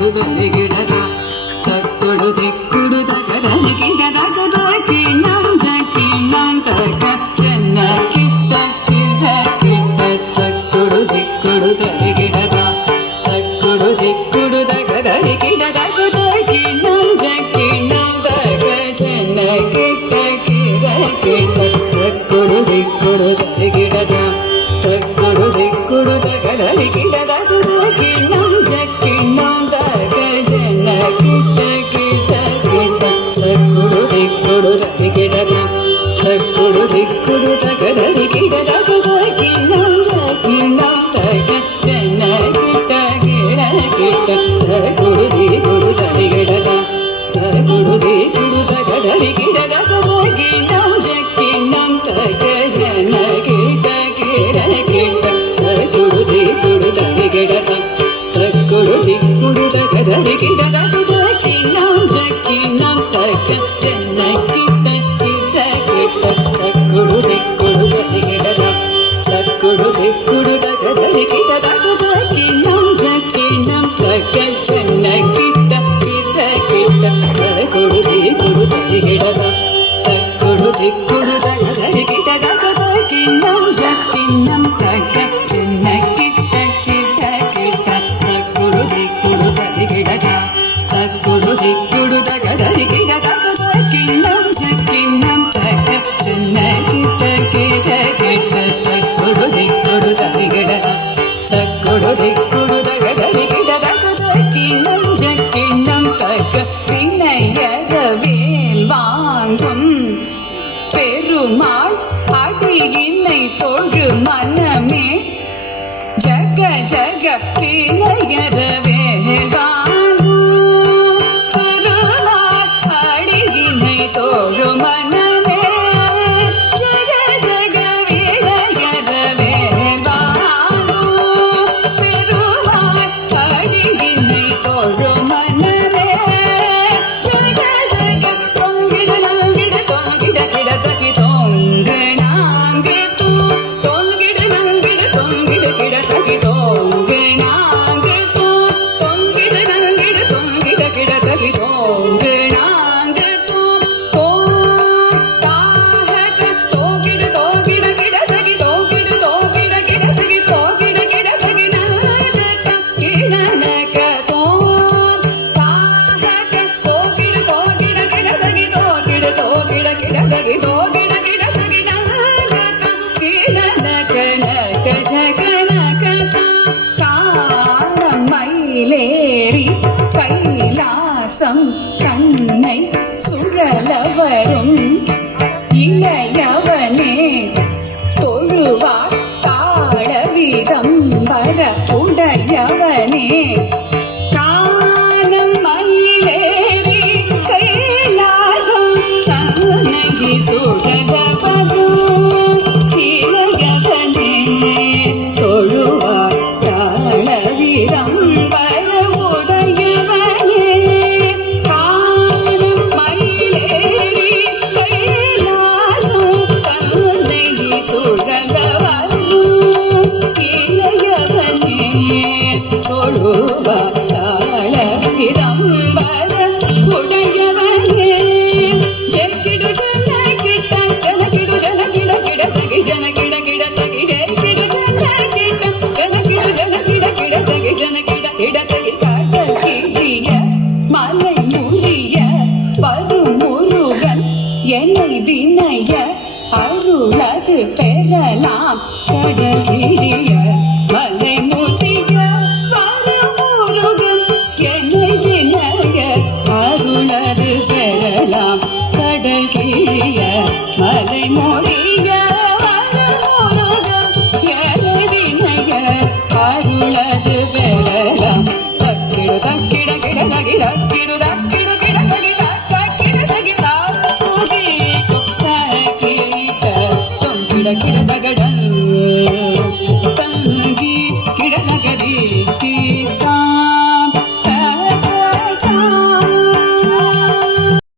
திக்குடு தருகிடதா தக்குடு திக்குடு தகதகிடதகத கிண்ணம் ஜக்கிண்ணம் தக சென்ன கிட்ட கிட கிட்ட தக்குடு திக்குடு தருகிடதா தக்குடு திக்குடு தகதகிடதகத கிண்ணம் ஜக்கிண்ணம் தக சென்ன கிட்ட கிட கிட்ட தக்குடு திக்குடு தருகிடதா தக்குடு திக்குடு தகதகிடதகத கிண்ணம் ஜக்கிண்ணம் தக சென்ன கிட்ட கிட்ட கிட்ட தக்குடு திக்குடு தருகிடதா தக்குடு திக்குடு தகதகிடதகத கிண்ணம் ஜக்கிண்ணம் தக சென்ன கிட்ட கிட கிட்ட தக்குடு திக்குடு தருகிடதா தக்குடு திக்குடு தகதகிடதகத கிண்ணம் ஜக்கிண்ணம் தக சென்ன கிட்ட கிட கிட்ட தக்குடு திக்குடு தருகிடதா தக்குடு திக்குடு தகதகிடதகத கிண்ணம் ஜக்கிண்ணம் தக சென்ன கிட்ட கிட்ட கிட்ட தக்குடு திக்குடு தருகிடதா தக்குடு திக்குடு தகதகிடதகத கிண்ணம் ஜக்கிண்ணம் தக சென்ன கிட்ட கிட்ட கிட்ட தக்குடு திக்குடு தருகிடதா தக்குடு திக்குடு தகதகிடதகத கிண்ணம் ஜக்கிண்ணம் தக சென்ன கிட்ட கிட்ட கிட்ட தக்குடு திக்குடு தருகிடதா தக்குடு திக்குடு தகதகிடதகத கிண்ணம் ஜக்கிண்ணம் தக சென்ன கிட்ட கிட்ட கிட்ட தக்குடு திக்குடு தருகிடதா தக்குடு திக்குடு தகதகிடதகத கிண்ணம் ஜக்கிண்ணம் தக வினையத வேல் வாங்கும் பெருமாள் அடியினை தொழு மனமே ஜக ஜக வினையத வேல் வாங்கும் பெருமாள் அடியினை தொழு மனமே ஜக ஜக வினையத வேல் வாங்கும் பெருமாள் அடியினை தொழு மனமே ஜக ஜக தொங்கிட நங்கிட தொங்கிட கிடதகி தொங்கு நாங்கு தூ தொங்கிட நங்கிட தொங்கிட கிடதகி தொங்கு நாங்கு தூ தொங்கிட நங்கிட தொங்கிட கிடதகி தொங்கு நாங்கு தூ ஓம் சாஹக தோகிட தோகிட கிடதகி தோகிட தோகிட கிடதகி தோகிட கிடதகி நரக கிடனக தோம் சாஹக தோகிட தோகிட கிடதகி தோகிட தோகிட கிடதகி தோகிட கிடதகி நரக கிடனக நக ஜகனக சாரம் மயிலேறி கைலாசம் கண்ணை சுழலவரும் இளையவனே தொழுவார் தாழவிதம் வர உடையவனே கானம் மயிலேறி கைலாசம் தன்னை சுழலவரும் இளையவனே தொழுவார் தாழவிதம் வர உடையவனே கானம் மயிலேறி கைலாசம் தன்னை சுழலவரும் இளையவனே தொழுவார் தாழவிதம் வர உடையவனே ஜெக்கிடு ஜன கிட்ட ஜனகிடு ஜனகிட கிடதகி ஜனகிட கிடதகி ஜெக்கிடு ஜன கிட்ட ஜனகிடு ஜனகிட கிடதகி ஜனகிட கிடதகி கடல் கிழிய மலை முறிய வருமுருகன் என்னை வினைய அருளது பெறலாம்